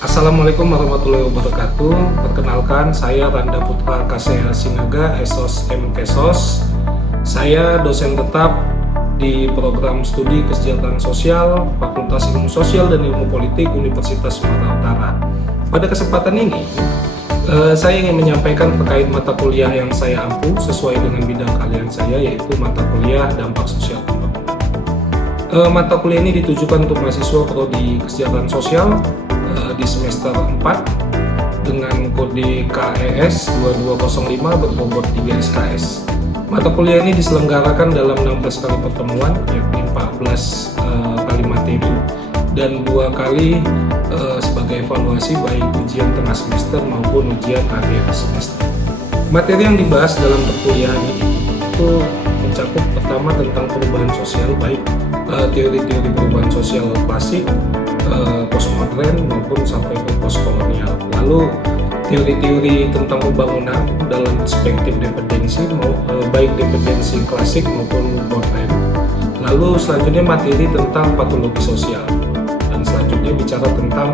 Assalamualaikum warahmatullahi wabarakatuh. Perkenalkan, saya Randa Putra Kasea Sinaga, Esos M.Kesos. Saya dosen tetap di program studi kesejahteraan sosial, Fakultas Ilmu Sosial dan Ilmu Politik Universitas Sumatera Utara. Pada kesempatan ini, saya ingin menyampaikan terkait mata kuliah yang saya ampu sesuai dengan bidang keahlian saya, yaitu mata kuliah dampak sosial pembangunan. Mata kuliah ini ditujukan untuk mahasiswa prodi kesejahteraan sosial di semester 4 dengan kode KES 2205 berbobot 3 SKS. Mata kuliah ini diselenggarakan dalam 16 kali pertemuan, yakni 14 kali materi dan 2 kali sebagai evaluasi baik ujian tengah semester maupun ujian akhir semester. Materi yang dibahas dalam perkuliahan ini itu mencakup pertama tentang perubahan sosial, baik teori-teori perubahan sosial klasik, postmodern maupun sampai ke postkolonial. Lalu teori-teori tentang pembangunan dalam perspektif dependensi, baik dependensi klasik maupun modern. Lalu selanjutnya materi tentang patologi sosial, dan selanjutnya bicara tentang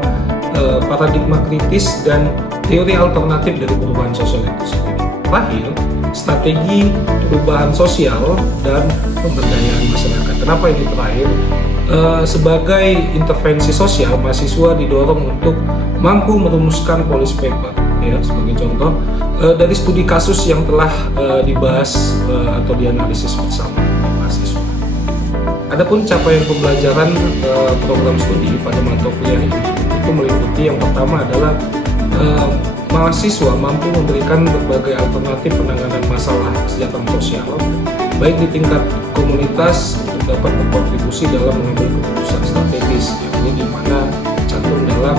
paradigma kritis dan teori alternatif dari perubahan sosial itu sendiri. Terakhir, strategi perubahan sosial dan pemberdayaan masyarakat. Kenapa ini terakhir? Sebagai intervensi sosial, mahasiswa didorong untuk mampu merumuskan policy paper. Ya, sebagai contoh dari studi kasus yang telah dibahas atau dianalisis bersama mahasiswa. Adapun capaian pembelajaran program studi pada mata kuliah ini itu meliputi yang pertama adalah mahasiswa mampu memberikan berbagai alternatif penanganan masalah kesejahteraan sosial, baik di tingkat komunitas untuk dapat berkontribusi dalam mengambil keputusan strategis, yakni di mana cantum dalam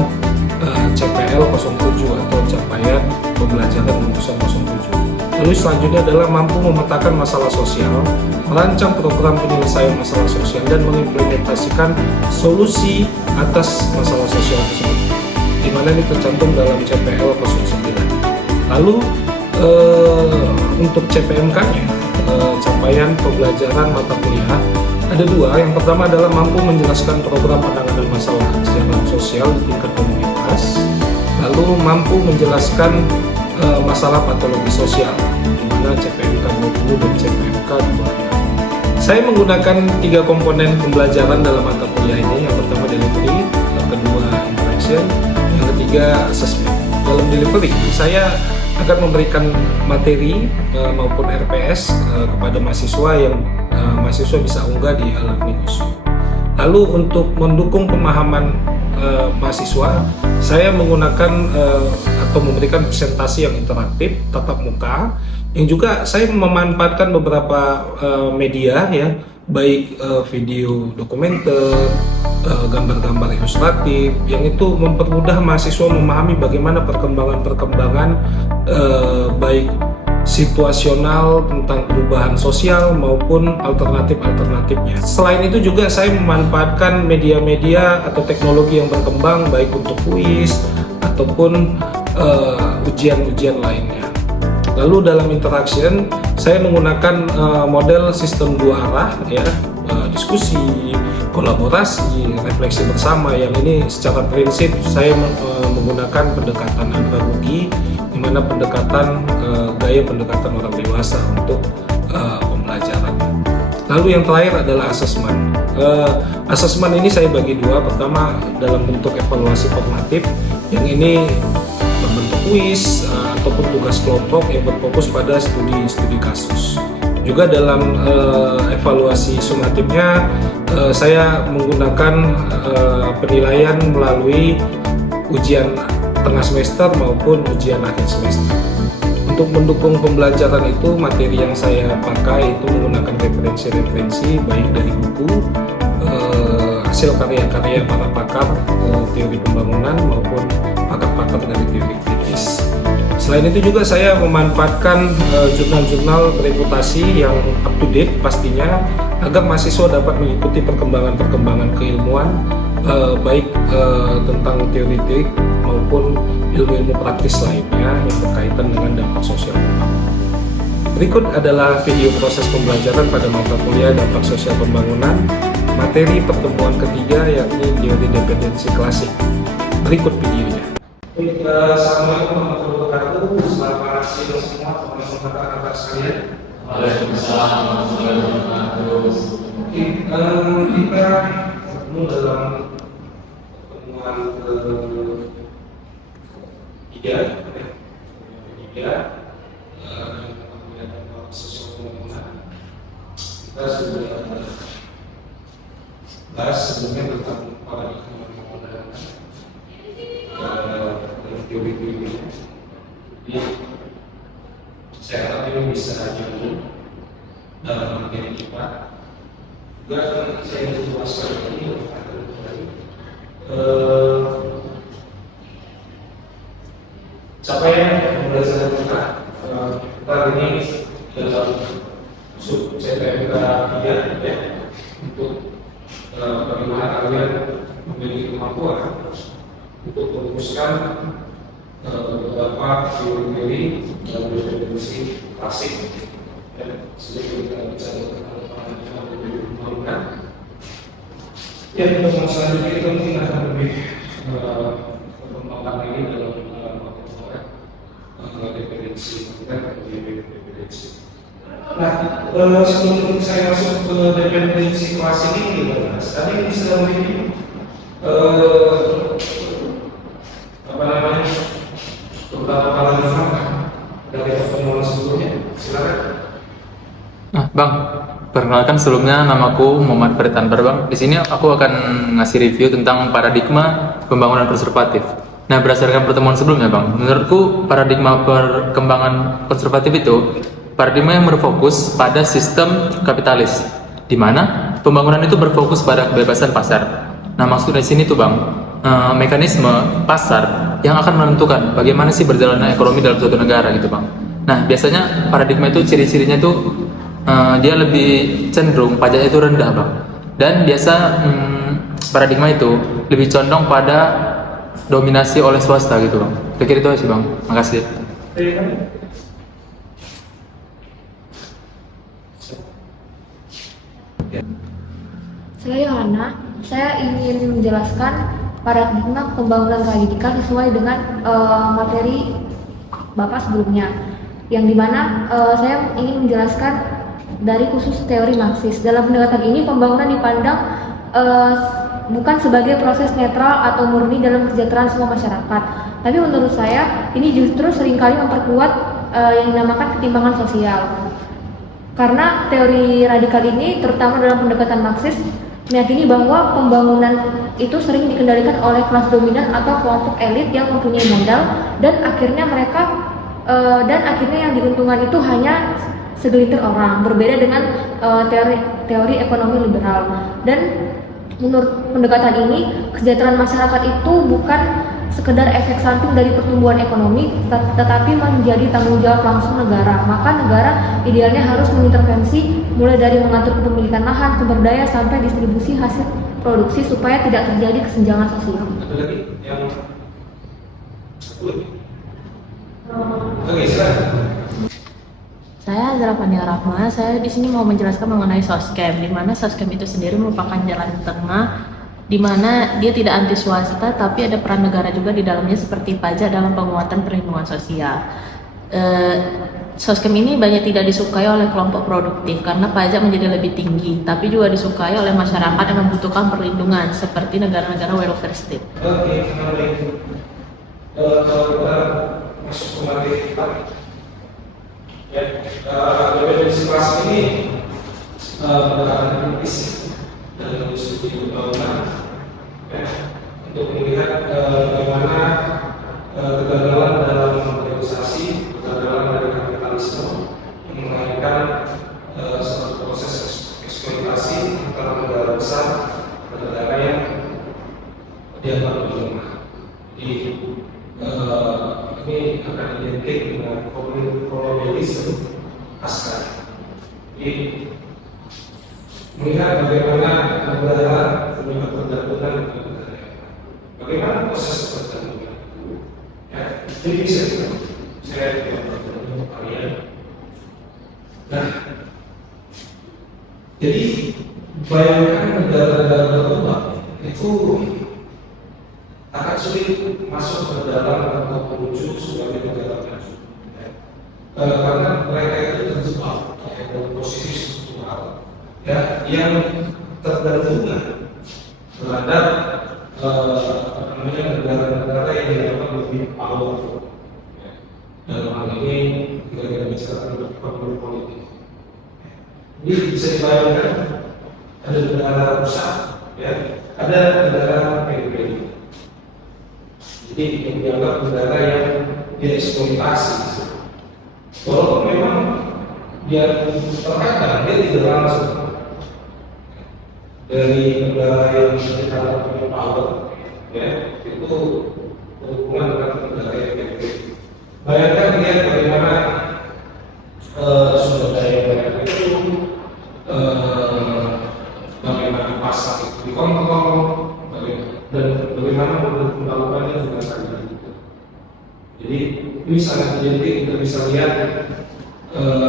CPL 07 atau capaian pembelajaran lulusan 07. Lalu selanjutnya adalah mampu memetakan masalah sosial, merancang program penyelesaian masalah sosial dan mengimplementasikan solusi atas masalah sosial tersebut, di mana ini tercantum dalam CPL 09. Lalu untuk CPMK-nya, capaian pembelajaran mata kuliah ada 2. Yang pertama adalah mampu menjelaskan program penanganan masalah kesejahteraan sosial di tingkat komunitas, lalu mampu menjelaskan masalah patologi sosial, di mana CPMK 20 dan CPMK 26. Saya menggunakan 3 komponen pembelajaran dalam mata kuliah ini. Yang pertama delivery, yang kedua interaction, yang ketiga assessment. Dalam delivery, saya akan memberikan materi maupun RPS kepada mahasiswa yang mahasiswa bisa unggah di Alumni USU. Lalu untuk mendukung pemahaman mahasiswa, saya menggunakan atau memberikan presentasi yang interaktif, tatap muka, yang juga saya memanfaatkan beberapa media, ya, baik video dokumenter, gambar-gambar ilustratif, yang itu mempermudah mahasiswa memahami bagaimana perkembangan-perkembangan baik situasional tentang perubahan sosial maupun alternatif-alternatifnya. Selain itu juga saya memanfaatkan media-media atau teknologi yang berkembang, baik untuk kuis ataupun ujian-ujian lainnya. Lalu dalam interaction, saya menggunakan model sistem 2 arah, ya, diskusi, kolaborasi, refleksi bersama, yang ini secara prinsip saya menggunakan pendekatan andragogi, di mana pendekatan gaya pendekatan orang dewasa untuk pembelajaran. Lalu yang terakhir adalah asesmen. Asesmen ini saya bagi 2. Pertama dalam bentuk evaluasi formatif, yang ini berbentuk kuis ataupun tugas kelompok yang berfokus pada studi kasus. Juga dalam evaluasi sumatifnya, saya menggunakan penilaian melalui ujian tengah semester maupun ujian akhir semester. Untuk mendukung pembelajaran itu, materi yang saya pakai itu menggunakan referensi-referensi baik dari buku, hasil karya-karya para pakar teori pembangunan maupun pakar-pakar dari teori kritis. Selain itu juga saya memanfaatkan jurnal-jurnal bereputasi yang up to date pastinya, agar mahasiswa dapat mengikuti perkembangan-perkembangan keilmuan baik tentang teori maupun ilmu-ilmu praktis lainnya yang berkaitan dengan dampak sosial pembangunan. Berikut adalah video proses pembelajaran pada mata kuliah dampak sosial pembangunan, materi pertemuan ketiga, yakni teori dependensi klasik. berikut videonya. Assalamualaikum warahmatullahi wabarakatuh. Selamat siang semua teman-teman kakak-kakak sekalian. Waalaikumsalam warahmatullahi wabarakatuh. Oke, kita ketemu dalam pertemuan ketiga, sosial pembangunan. Kita sudah bahas sebelumnya tentang paradigma pembangunan teori-teorinya. Jadi saya harap ini bisa nyambung dalam materi kita. Juga saya ingin jelaskan ini capaian pembelajaran kita ini dalam sub CPMK 3 ya, untuk bagaimana kalian memiliki kemampuan untuk merumuskan beberapa teori-teori dalam definisi klasik ya, sebelum kita bicara tentang pembangunan. Ya, untuk selanjutnya kita mungkin akan lebih mengembangkan ini dalam definisi dan definisi. Nah, sebelum saya masuk ke definisi klasik ini, tadi bisa memiliki beberapa paradigma dari pertemuan sebelumnya. Silakan. Bang, perkenalkan sebelumnya namaku Muhammad Farid Anwar, Bang. Di sini aku akan ngasih review tentang paradigma pembangunan konservatif. Nah, berdasarkan pertemuan sebelumnya, Bang, menurutku paradigma perkembangan konservatif itu paradigma yang berfokus pada sistem kapitalis, di mana pembangunan itu berfokus pada kebebasan pasar. Nah, maksudnya di sini tuh, Bang, mekanisme pasar yang akan menentukan bagaimana sih berjalannya ekonomi dalam suatu negara gitu, Bang. Nah, biasanya paradigma itu ciri-cirinya tuh dia lebih cenderung pajaknya itu rendah, Bang. Dan biasa paradigma itu lebih condong pada dominasi oleh swasta gitu, Bang. Kira-kira itu aja sih, Bang. Makasih. Saya Yohana, saya ingin menjelaskan paradigma pembangunan radikal sesuai dengan materi Bapak sebelumnya, yang dimana saya ingin menjelaskan dari khusus teori Marxis. Dalam pendekatan ini, pembangunan dipandang bukan sebagai proses netral atau murni dalam kesejahteraan semua masyarakat, tapi menurut saya ini justru seringkali memperkuat yang dinamakan ketimpangan sosial. Karena teori radikal ini, terutama dalam pendekatan Marxis, meyakini bahwa pembangunan itu sering dikendalikan oleh kelas dominan atau kelompok elit yang mempunyai modal, dan akhirnya yang diuntungkan itu hanya segelintir orang, berbeda dengan teori ekonomi liberal. Dan menurut pendekatan ini, kesejahteraan masyarakat itu bukan sekedar efek samping dari pertumbuhan ekonomi, tetapi menjadi tanggung jawab langsung negara. Maka negara idealnya harus mengintervensi mulai dari mengatur kepemilikan lahan, sumber daya, sampai distribusi hasil produksi supaya tidak terjadi kesenjangan sosial. Ada lagi yang Oke, silakan. Saya Zara Fania Rahma. Saya di sini mau menjelaskan mengenai Soskem, di mana Soskem itu sendiri merupakan jalan tengah di mana dia tidak anti swasta, tapi ada peran negara juga di dalamnya seperti pajak dalam penguatan perlindungan sosial. Soskem ini banyak tidak disukai oleh kelompok produktif karena pajak menjadi lebih tinggi, tapi juga disukai oleh masyarakat yang membutuhkan perlindungan seperti negara-negara welfare state. Oke, baik. Kalau kita masuk ke materi kita, ya, definisi kelas ini pendekatan kritis dalam studi pembangunan, ya, untuk melihat bagaimana kegagalan dalam globalisasi, kegagalan dari kapitalisme yang melahirkan suatu proses eksploitasi antara negara besar dan negara yang dianggap lebih lemah. Jadi ini akan identik dengan kolonialisme pasca. Jadi melihat bagaimana negara punya ketergantungan dengan negara, bagaimana proses ketergantungan itu, ya, ini bisa kita, saya tidak bertemu kalian. Nah, jadi bayangkan negara-negara berkembang itu akan sulit sulit masuk ke dalam atau menuju sebagai negara maju. Karena mereka itu terjebak dalam posisi struktural yang tergantungan terhadap negara-negara yang dianggap lebih powerful. Dalam hal ini kita bicara tentang politik. Jadi bisa dibayangkan ada negara besar, ada negara pendek. Jadi yang dianggap negara yang dieksploitasi. Walaupun memang dia terkadang dia tidak langsung dari negara yang kita punya power, itu berhubungan dengan negara yang pendek. Bayangkan lihat bagaimana sumber daya mereka itu, bagaimana pasar itu dikontrol, dan bagaimana melakukannya juga sangat gitu. Jadi ini sangat identik, kita bisa lihat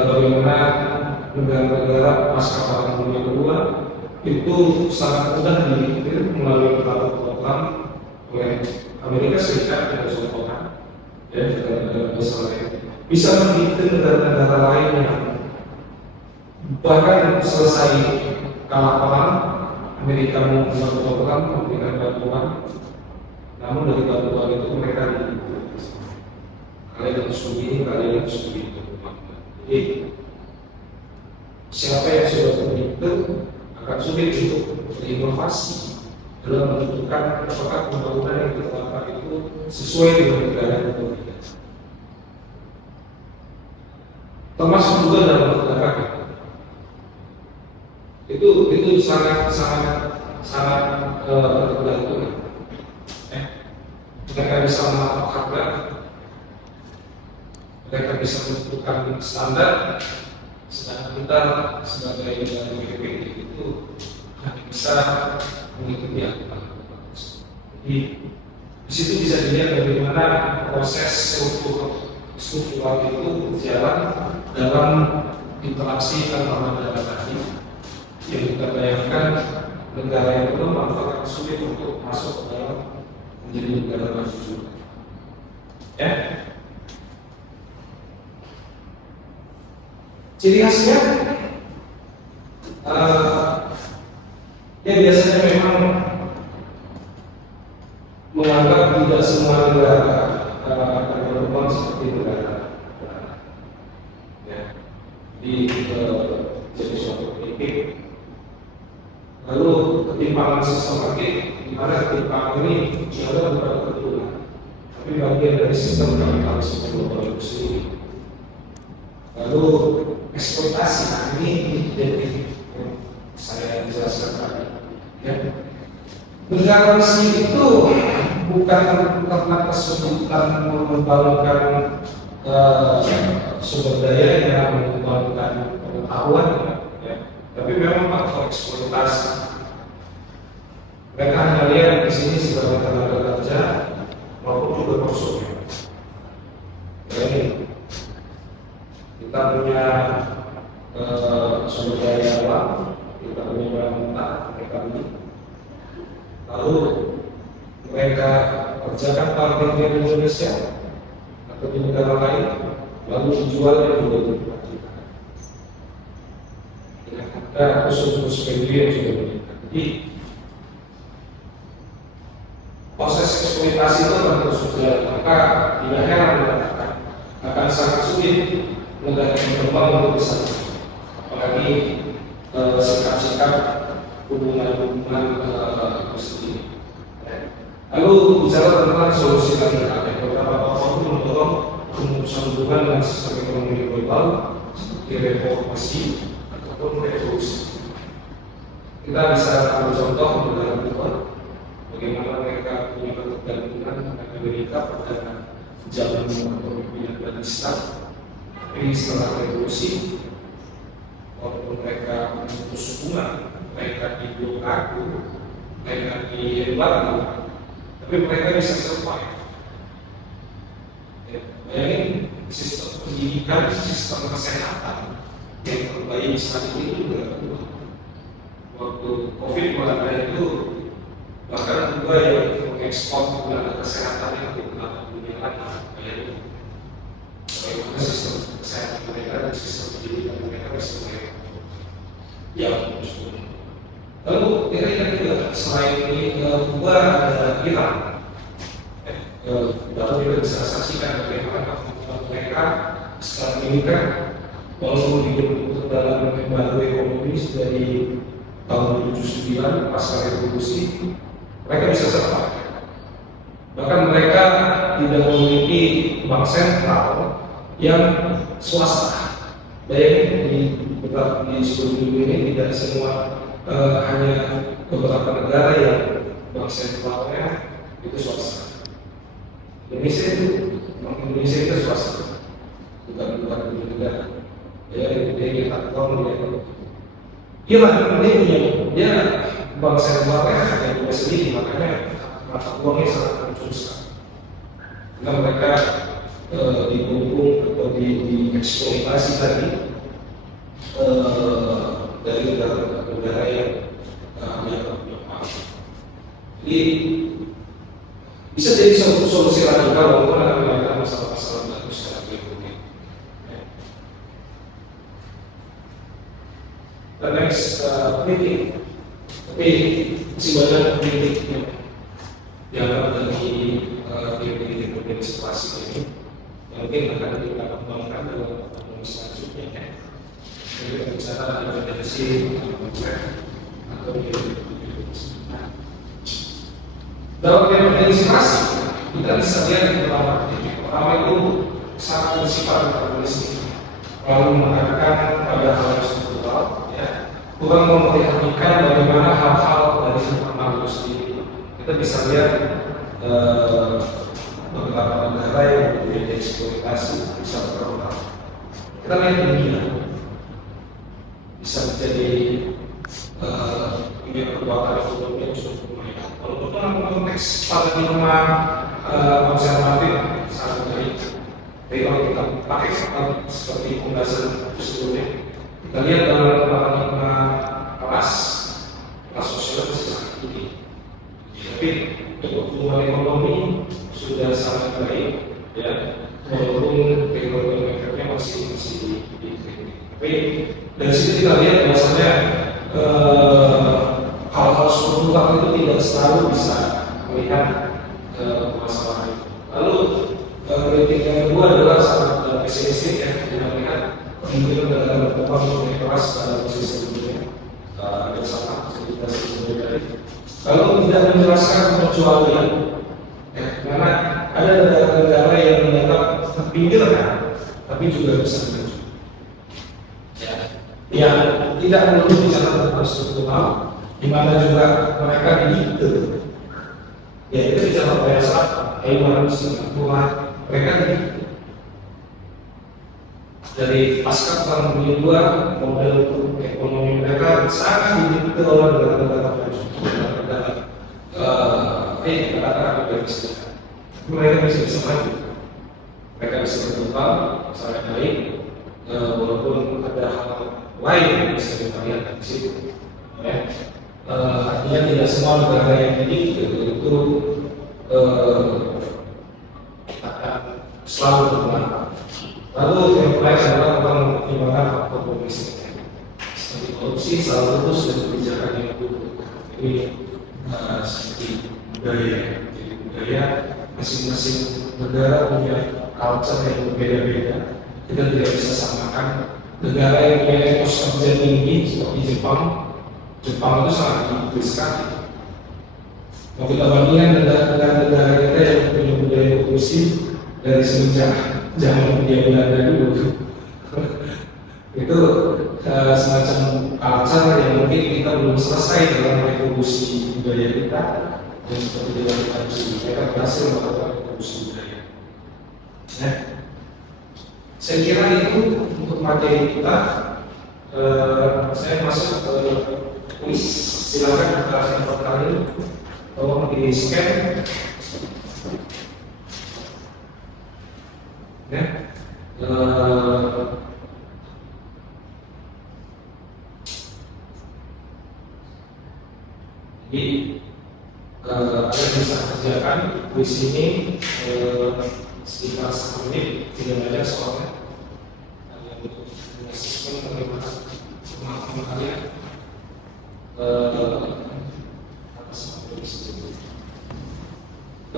bagaimana negara-negara pasca Perang Dunia Kedua itu sangat mudah diikuti melalui beberapa program oleh Amerika Serikat dan contohnya, dan negara-negara besar lain bisa mendikte negara-negara lain yang bahkan selesai kalah perang, Amerika mau membuat program memberikan bantuan, namun dari bantuan itu mereka kalian harus begini, kalian harus begitu. Jadi siapa yang sudah begitu akan sulit untuk berinovasi dalam menentukan apakah pembangunan yang kita lakukan itu sesuai dengan negara atau tidak. Termasuk juga dalam perdagangan. Itu sangat tergantung. Mereka bisa mematok harga, mereka bisa menentukan standar, sedangkan kita sebagai negara PBB itu hanya bisa mengikuti aturan. Jadi di situ bisa dilihat bagaimana proses struktural itu berjalan dalam interaksi antar negara tadi. Yang kita bayangkan negara yang berkembang akan sulit untuk masuk ke dalam menjadi negara maju juga. Ciri khasnya, biasanya memang menganggap tidak semua negara akan berkembang seperti negara. Jadi jadi suatu titik. Lalu ketimpangan sistematik, di mana ketimpangan ini ada beberapa keturunan, tapi bagian dari sistem kapitalisme global itu sendiri. Lalu eksploitasi ini identik, saya jelaskan tadi. Negara resmi itu bukan karena kesulitan mengembangkan sumber daya yang mengembangkan pengetahuan, tapi memang faktor eksploitasi. Mereka hanya lihat di sini sebagai tenaga kerja maupun juga konsumen. Jadi kita punya sumber daya alam, kita punya barang mentah, mereka beli. Lalu mereka kerjakan pabrik di Indonesia atau di negara lain, lalu dijualnya juga di ada usul-usul value yang sudah meningkat. Jadi proses eksploitasi itu akan terus berjalan, maka tidak heran dikatakan akan sangat sulit negara yang berkembang untuk bisa, apalagi sikap-sikap hubungan-hubungan itu sendiri. Lalu bicara tentang solusi alternatif, beberapa tokoh itu mendorong pemutusan hubungan dengan sistem ekonomi global seperti reformasi ataupun revolusi. Kita bisa ambil contoh negara luar, bagaimana mereka punya ketergantungan dengan Amerika pada zaman kepemimpinan dan Islam. Tapi setelah revolusi, walaupun mereka memutus hubungan, mereka diblokade, mereka diembargo, tapi mereka bisa survive. Bayangin sistem pendidikan, sistem kesehatan yang terbaik saat ini juga waktu COVID melanda itu bahkan juga yang mengekspor tenaga kesehatan yang di beberapa dunia lain, kayak bagaimana sistem kesehatan mereka dan sistem pendidikan mereka bisa mereka. Ya, lalu kira-kira juga selain ini Kuba ada Iran. Baru kita bisa saksikan bagaimana kemampuan mereka secara militer, walaupun dibentuk dalam embargo ekonomi dari tahun 79 pasca revolusi, mereka bisa survive. Bahkan mereka tidak memiliki bank sentral yang swasta. Bayangin di seluruh dunia ini tidak semua, hanya beberapa negara yang bank sentralnya itu swasta. Indonesia itu swasta, bukan negara. Ya, dia kita tahu Iran dia bank sentralnya hanya juga sendiri, makanya mata uangnya sangat hancur sekali. Karena mereka didukung atau dieksploitasi tadi dari negara yang Jepang. Jadi bisa jadi solusi radikal walaupun akan melihat masalah-masalah baru secara ekonomi. The next kritik, tapi masih banyak kritik yang dianggap dari kritik situasi ini yang mungkin akan kita kembangkan dalam pertemuan selanjutnya. Jadi kita bicara independensi atau dalam independensi kita bisa lihat beberapa titik. Pertama itu sangat bersifat antagonis, lalu mengatakan pada hal yang struktural, kurang memperhatikan bagaimana hal-hal dari internal itu sendiri. Kita bisa lihat beberapa negara yang mempunyai eksploitasi bisa berkembang. Kita lihat India bisa menjadi perbuatan ekonomi yang cukup lumayan. Walaupun dalam konteks paradigma konservatif sangat baik. Tapi kalau kita pakai seperti pembahasan sebelumnya, kita lihat dalam paradigma kelas sosial masih sangat tinggi. Tapi untuk pertumbuhan ekonomi sudah sangat baik, ya, walaupun ekonomi efeknya masih dikritik. Tapi dari sini kita lihat bahwasanya hal-hal struktural itu tidak selalu bisa melihat masalah itu. Lalu kritik yang kedua adalah sangat pesimistik, ya, tidak melihat kemungkinan negara berkembang lebih keras pada posisi dunia yang sama seperti sebelumnya. Lalu tidak menjelaskan pengecualian, ya, karena ada negara-negara yang menganggap terpinggirkan, tapi juga bisa maju. Ya, tidak perlu bicara tentang struktural, di mana juga mereka didikte. Ya, itu bicara Korea Selatan, Taiwan, Singapura, mereka didikte. Dari pasca perang dunia II, model ekonomi mereka sangat didikte oleh negara-negara maju, negara-negara mereka bisa maju, mereka bisa berkembang sangat baik, walaupun ada hal lain yang bisa kita lihat di situ. Ya. Artinya tidak semua negara yang didikte itu akan selalu berkembang. Lalu yang lain adalah orang mempertimbangkan faktor domestik seperti korupsi, salah lurus dan kebijakan yang buruk. Ini seperti budaya. Jadi budaya masing-masing negara punya culture yang berbeda-beda. Kita tidak bisa samakan. Negara yang punya etos kerja tinggi seperti Jepang itu sangat tinggi sekali. Kalau kita bandingkan dengan negara kita yang punya budaya korupsi dari semenjak zaman dia Belanda dulu, itu semacam culture yang mungkin kita belum selesai dalam revolusi budaya kita yang seperti dalam kaji mereka berhasil melakukan revolusi budaya. Ya. Saya kira itu untuk materi kita. Saya masuk ke kuis. Silakan buka handphone kalian, tolong di scan. Ya. Jadi ada bisa kerjakan di sini sekitar 1 menit, tidak banyak soalnya. Kalian untuk menyaksikan bagaimana pemahaman kalian atas materi tersebut.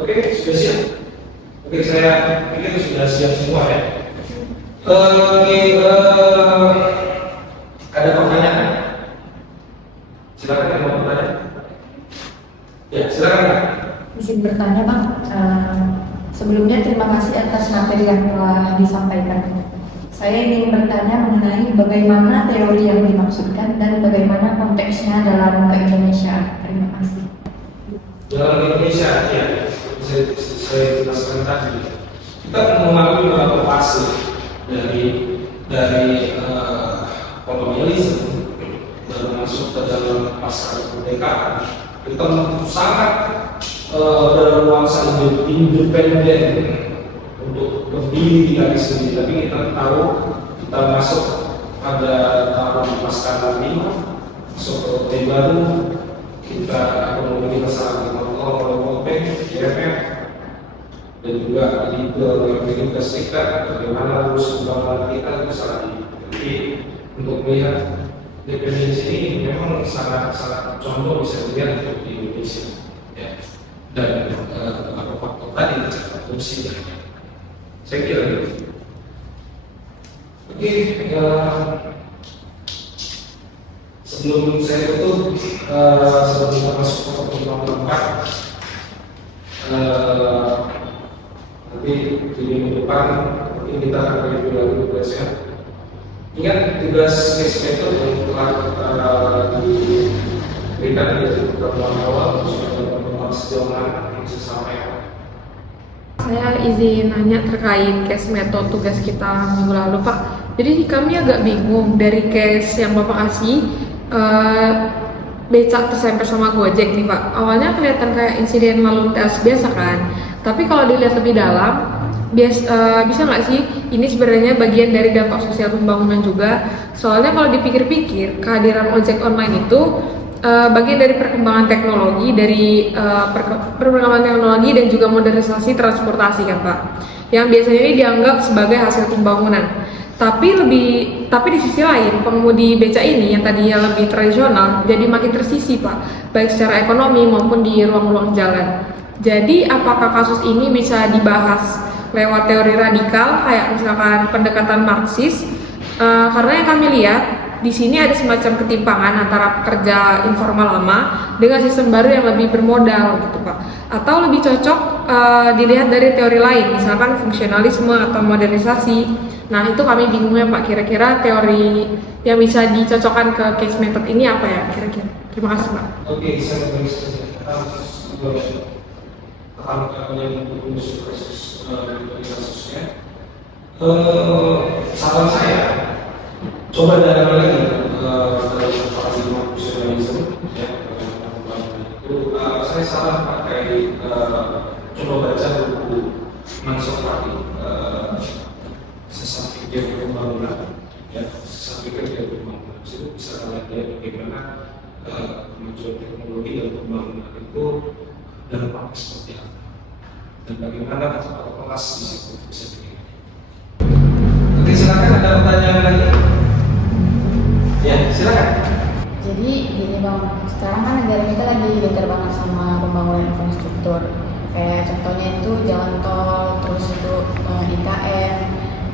Oke, sudah siap? Oke, saya pikir sudah siap semua ya. Ada pertanyaan? Silakan yang mau bertanya. Ya, silakan Kak. Izin bertanya Bang, sebelumnya terima kasih atas materi yang telah disampaikan. Saya ingin bertanya mengenai bagaimana teori yang dimaksudkan dan bagaimana konteksnya dalam keindonesiaan. Terima kasih. Dalam Indonesia, ya, saya jelaskan tadi, kita mengalami beberapa fase dari kolonialisme baru masuk ke dalam pasca kemerdekaan. Kita sangat dalam nuansa independen untuk berdiri di kaki sendiri, tapi kita tahu kita masuk pada tahun pasca 65, masuk ke Orde Baru, kita ekonomi kita sangat ditolong oleh World Bank, IMF, dan juga di Amerika Serikat. Bagaimana rumus pembangunan kita itu sangat jadi untuk melihat dependensi ini memang sangat contoh bisa dilihat untuk di Indonesia, ya. Dan beberapa faktor tadi fungsi. Saya kira itu. Oke, sebelum saya tutup, sebelum kita masuk ke pertemuan 4, nanti di minggu depan mungkin kita akan review lagi tugasnya. Ingat tugas case method yang telah diberikan di pertemuan awal, sudah berkembang sejauh mana yang bisa sampaikan. Saya izin nanya terkait case method tugas kita minggu lalu Pak. Jadi kami agak bingung dari case yang Bapak kasih, becak tersempet sama Gojek nih Pak. Awalnya kelihatan kayak insiden lalu lintas biasa kan. Tapi kalau dilihat lebih dalam, bisa nggak sih ini sebenarnya bagian dari dampak sosial pembangunan juga? Soalnya kalau dipikir-pikir, kehadiran ojek online itu bagian dari perkembangan teknologi, perkembangan teknologi dan juga modernisasi transportasi kan Pak, yang biasanya ini dianggap sebagai hasil pembangunan. Tapi di sisi lain, pengemudi beca ini yang tadinya lebih tradisional jadi makin tersisi Pak, baik secara ekonomi maupun di ruang-ruang jalan. Jadi apakah kasus ini bisa dibahas lewat teori radikal kayak misalkan pendekatan Marxis? Karena yang kami lihat di sini ada semacam ketimpangan antara pekerja informal lama dengan sistem baru yang lebih bermodal gitu Pak. Atau lebih cocok dilihat dari teori lain, misalkan fungsionalisme atau modernisasi. Nah itu kami bingungnya Pak, kira-kira teori yang bisa dicocokkan ke case method ini apa ya kira-kira? Terima kasih Pak. Oke, saya tekan yang untuk kasusnya. Saran saya, coba dari lagi dari paradigma fungsionalisme, ya, itu saya saran pakai coba baca buku Mansokati, Sesat Pikir Pembangunan, ya, Sesat Pikir Pembangunan. Itu bisa lihat bagaimana kemajuan teknologi dan pembangunan itu dampaknya seperti apa, dan bagaimana kelas di situ bisa dilihat. Oke, silakan ada pertanyaan lagi. Ya, silakan. Jadi gini Bang, sekarang kan negara kita lagi gencar banget sama pembangunan infrastruktur. Kayak contohnya itu jalan tol, terus itu IKN.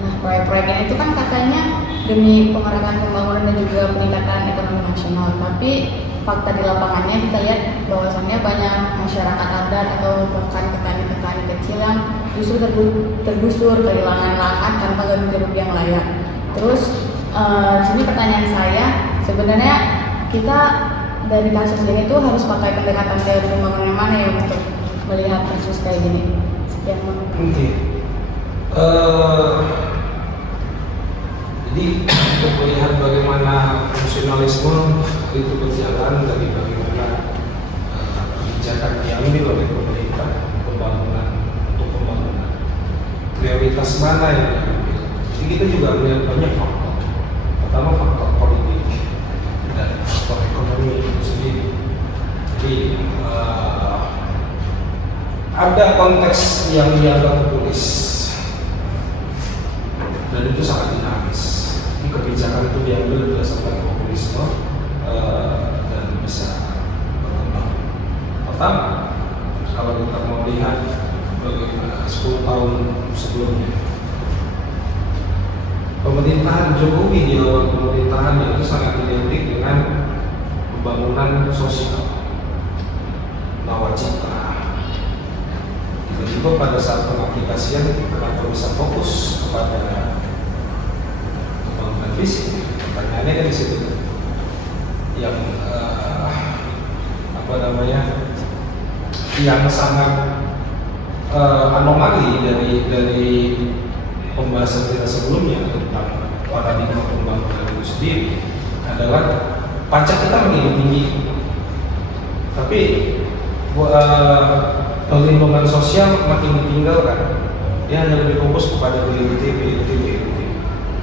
Nah, proyek-proyeknya itu kan katanya demi pemerataan pembangunan dan juga peningkatan ekonomi nasional. Tapi fakta di lapangannya kita lihat bahwasannya banyak masyarakat adat atau bahkan petani-petani kecil yang justru tergusur, kehilangan lahan tanpa ganti rugi yang layak. Terus di sini pertanyaan saya, sebenarnya kita dari kasus ini tuh harus pakai pendekatan teori pembangunan yang mana ya untuk melihat kasus kayak gini? Sekian Bang. Oke. Jadi untuk melihat bagaimana fungsionalisme itu berjalan dari bagaimana kebijakan diambil oleh pemerintah untuk pembangunan, prioritas mana yang diambil. Jadi kita juga melihat banyak faktor. Pertama faktor politik dan faktor ekonomi itu sendiri. Jadi ada konteks yang dianggap populis dan itu sangat dinamis. Kebijakan itu diambil berdasarkan populisme dan bisa berkembang. Pertama, kalau kita mau lihat bagaimana 10 tahun sebelumnya, pemerintahan Jokowi di awal pemerintahan itu sangat identik dengan pembangunan sosial, nawacita. Tiba-tiba pada saat pengaplikasian kenapa bisa fokus kepada pembangunan fisik? Pertanyaannya kan di situ. Yang yang sangat anomali dari pembahasan kita sebelumnya tentang paradigma pembangunan itu sendiri adalah pajak kita makin tinggi, tapi perlindungan sosial makin ditinggalkan. Dia hanya lebih fokus kepada BLT.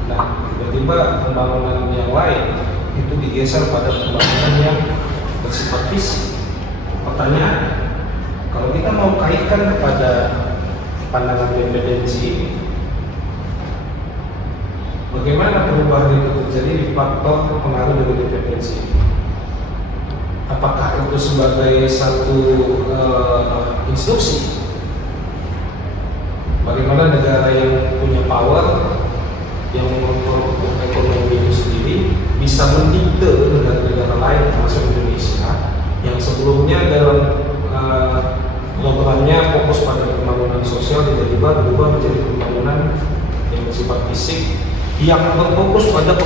Nah, tiba-tiba pembangunan yang lain itu digeser pada pembangunan yang bersifat fisik. Pertanyaan, kalau kita mau kaitkan kepada pandangan dependensi, bagaimana perubahan itu terjadi di faktor pengaruh dari dependensi? Apakah itu sebagai satu instruksi? Bagaimana negara yang punya power, yang mengontrol ekonomi itu sendiri, bisa mendikte negara-negara lain termasuk Indonesia yang sebelumnya dalam programnya fokus pada pembangunan sosial tiba-tiba berubah menjadi pembangunan yang bersifat fisik yang berfokus pada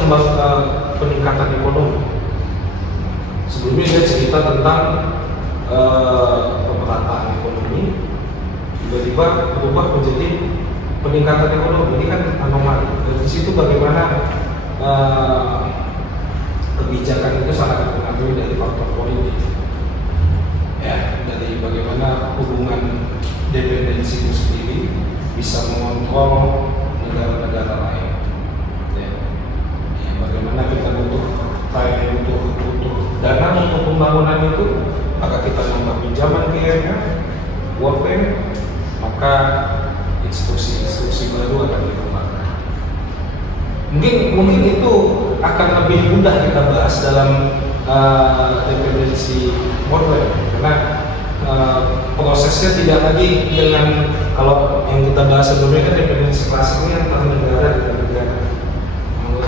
peningkatan ekonomi. Sebelumnya dia cerita tentang pemerataan ekonomi, tiba-tiba berubah menjadi peningkatan ekonomi. Ini kan anomali. Dan di situ bagaimana kebijakan itu sangat dipengaruhi dari faktor politik, ya, dari bagaimana hubungan dependensi itu sendiri bisa mengontrol negara-negara lain. Ya, bagaimana kita butuh dana untuk pembangunan itu, maka kita nambah pinjaman ke IMF, World Bank, maka instruksi baru akan dikembangkan. Mungkin itu akan lebih mudah kita bahas dalam dependensi modern, karena prosesnya tidak lagi dengan kalau yang kita bahas sebelumnya kan dependensi klasik ini antara negara dengan negara,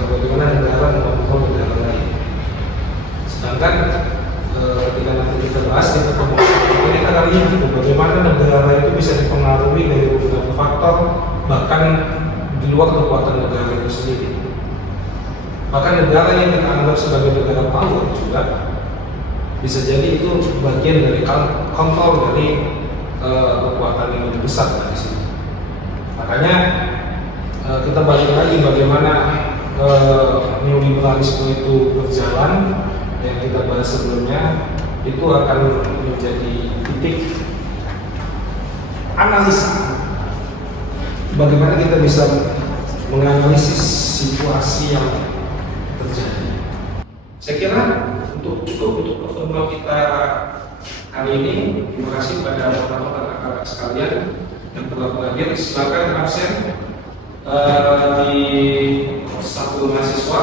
bagaimana negara mengontrol negara lain. Sedangkan ketika nanti kita bahas di pertemuan ini kita akan lihat bagaimana negara itu bisa dipengaruhi dari beberapa faktor, bahkan di luar kekuatan negara itu sendiri. Bahkan negara yang kita anggap sebagai negara power juga bisa jadi itu bagian dari kontrol dari kekuatan yang lebih besar dari sini. Makanya kita balik lagi bagaimana neoliberalisme itu berjalan yang kita bahas sebelumnya, itu akan menjadi titik analisa bagaimana kita bisa menganalisis situasi yang terjadi. Saya kira cukup untuk pertemuan kita hari ini. Terima kasih pada rekan-rekan sekalian yang telah hadir. Silakan absen di satu mahasiswa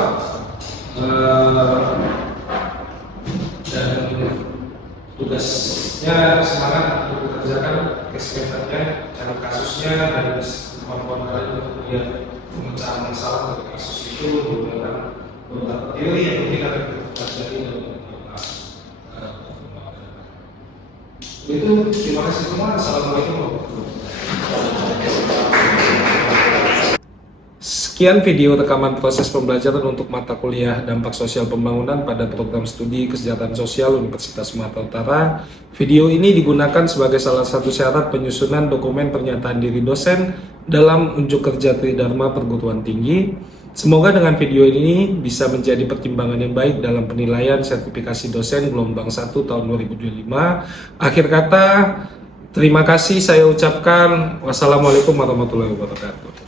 dan tugasnya semangat untuk bekerjakan kesepakatannya, cara kasusnya, dan kemampuan kalian untuk melihat pemecahan masalah dari kasus itu menggunakan beberapa teori yang mungkin akan kita pelajari dalam beberapa itu. Terima kasih semua. Assalamualaikum warahmatullahi wabarakatuh. Sekian video rekaman proses pembelajaran untuk mata kuliah dampak sosial pembangunan pada program studi kesejahteraan sosial Universitas Sumatera Utara. Video ini digunakan sebagai salah satu syarat penyusunan dokumen pernyataan diri dosen dalam unjuk kerja Tridharma Perguruan Tinggi. Semoga dengan video ini bisa menjadi pertimbangan yang baik dalam penilaian sertifikasi dosen gelombang 1 tahun 2025. Akhir kata, terima kasih saya ucapkan. Wassalamualaikum warahmatullahi wabarakatuh.